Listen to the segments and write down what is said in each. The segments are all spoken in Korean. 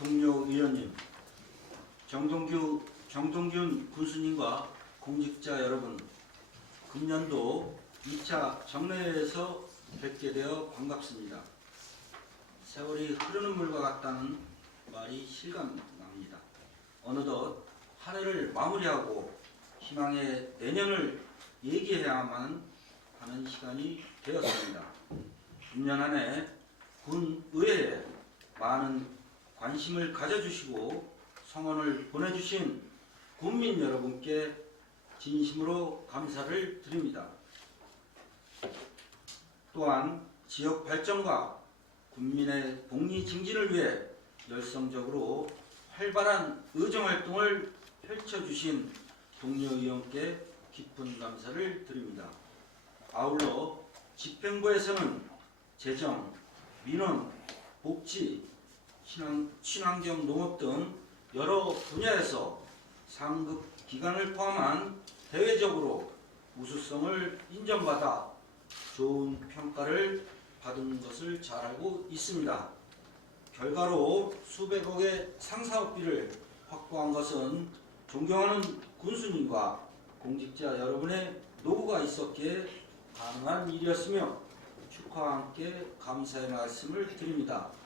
동료 위원님, 정동규, 정동균 군수님과 공직자 여러분, 금년도 2차 정례회에서 뵙게 되어 반갑습니다. 세월이 흐르는 물과 같다는 말이 실감납니다. 어느덧 한 해를 마무리하고 희망의 내년을 얘기해야만 하는 시간이 되었습니다. 금년 안에 군의회에 많은 관심을 가져주시고 성원을 보내주신 국민 여러분께 진심으로 감사를 드립니다. 또한 지역 발전과 국민의 복리 증진을 위해 열성적으로 활발한 의정 활동을 펼쳐주신 동료 의원께 깊은 감사를 드립니다. 아울러 집행부에서는 재정, 민원, 복지, 친환, 친환 경 농업 등 여러 분야에서 상급 기관을 포함한 대외적으로 우수성을 인정받아 좋은 평가를 받은 것을 잘 알고 있습니다. 결과로 수백억의 상사업비를 확보한 것은 존경하는 군수님과 공직자 여러분의 노고가 있었기에 가능한 일이었으며 축하와 함께 감사의 말씀을 드립니다.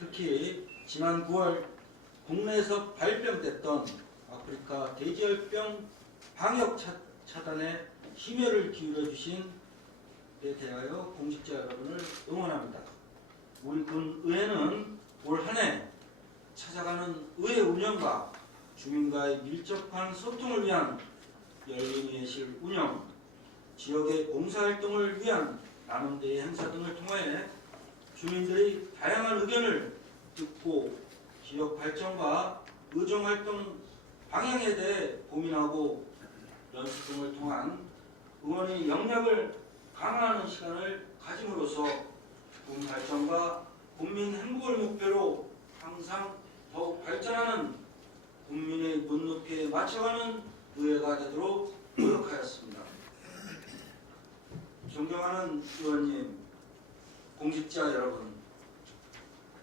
특히 지난 9월 국내에서 발병됐던 아프리카 돼지열병 방역 차- 차단에 심혈을 기울여 주신 에 대하여 공직자 여러분을 응원합니다. 우리 군 의회는 올 한 해 찾아가는 의회 운영과 주민과의 밀접한 소통을 위한 열린 예실 운영, 지역의 봉사활동을 위한 나눔대회 행사 등을 통해 주민들의 다양한 의견을 듣고 지역 발전과 의정 활동 방향에 대해 고민하고 연수 등을 통한 의원의 역량을 강화하는 시간을 가짐으로써 군 발전과 국민 행복을 목표로 항상 더욱 발전하는 국민의 눈높이에 맞춰가는 의회가 되도록 노력하였습니다. 존경하는 의원님, 공직자 여러분,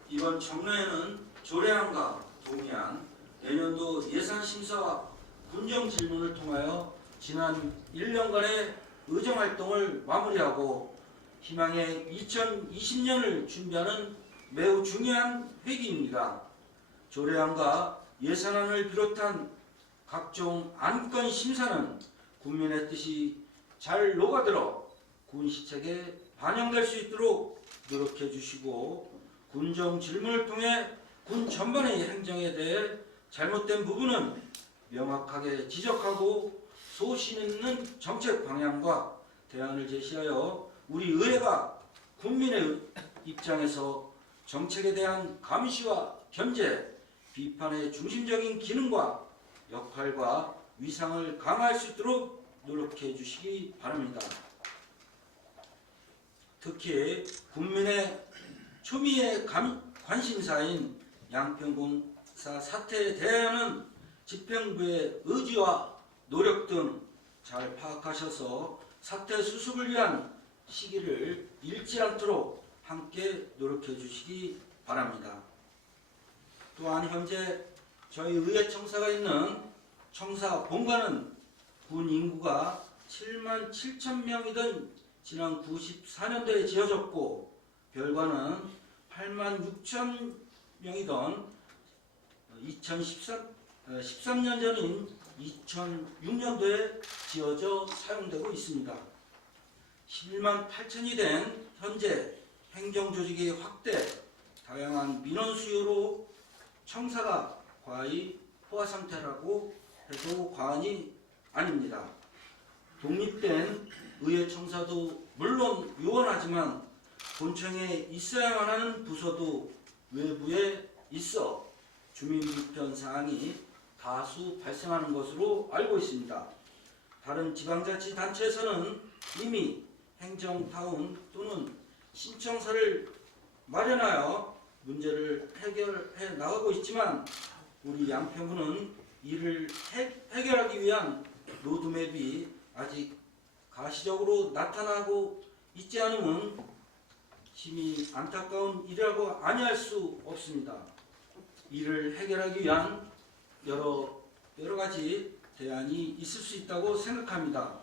이번 정례에는 조례안과 동의안, 내년도 예산 심사와 군정 질문을 통하여 지난 1년간의 의정 활동을 마무리하고 희망의 2020년을 준비하는 매우 중요한 회기입니다. 조례안과 예산안을 비롯한 각종 안건 심사는 국민의 뜻이 잘 녹아들어 군 시책에 반영될 수 있도록 노력해 주시고 군정 질문을 통해 군 전반의 행정에 대해 잘못된 부분은 명확하게 지적하고 소신 있는 정책 방향과 대안을 제시하여 우리 의회가 국민의 입장에서 정책에 대한 감시와 견제, 비판의 중심적인 기능과 역할과 위상을 강화할 수 있도록 노력해 주시기 바랍니다. 특히 국민의 초미의 감- 관심사인 양평공사 사태에 대하여는 집행부의 의지와 노력 등 잘 파악하셔서 사태 수습을 위한 시기를 잃지 않도록 함께 노력해 주시기 바랍니다. 또한 현재 저희 의회 청사가 있는 청사 본관은 군 인구가 7만 7천 명이던 지난 94년도에 지어졌고 별관은 8만 6천 명이던 2013 13년 전인 2006년도에 지어져 사용되고 있습니다. 11만 8천이 된 현재 행정조직의 확대, 다양한 민원 수요로 청사가 과히 포화 상태라고 해도 과언이 아닙니다. 독립된 의회 청사도 물론 유원하지만 본청에 있어야만 하는 부서도 외부에 있어 주민 불편 사항이 다수 발생하는 것으로 알고 있습니다. 다른 지방자치단체에서는 이미 행정타운 또는 신청서를 마련하여 문제를 해결해 나가고 있지만 우리 양평구는 이를 해, 해결하기 위한 로드맵이 아직 가시적으로 나타나고 있지 않으면 심히 안타까운 일이라고 아니할 수 없습니다. 이를 해결하기 위한 여러 여러 가지 대안이 있을 수 있다고 생각합니다.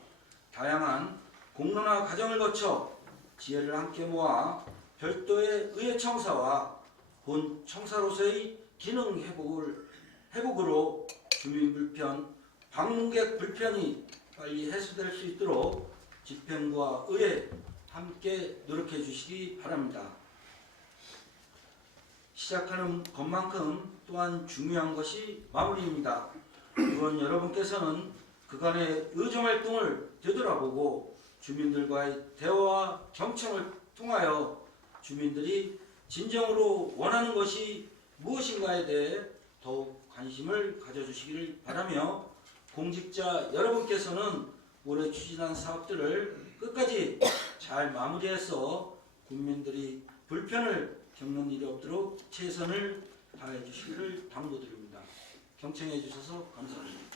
다양한 공론화 과정을 거쳐 지혜를 함께 모아 별도의 의회 청사와 본 청사로서의 기능 회복을 회복으로 주민 불편, 방문객 불편이 빨리 해소될 수 있도록 집행부와 의회 함께 노력해 주시기 바랍니다. 시작하는 것만큼 또한 중요한 것이 마무리입니다. 의원 여러분께서는 그간의 의정 활동을 되돌아보고 주민들과의 대화와 경청을 통하여 주민들이 진정으로 원하는 것이 무엇인가에 대해 더욱 관심을 가져주시기를 바라며 공직자 여러분께서는 올해 추진한 사업들을 끝까지 잘 마무리해서 국민들이 불편을 겪는 일이 없도록 최선을 다해 주시기를 당부드립니다. 경청해 주셔서 감사합니다.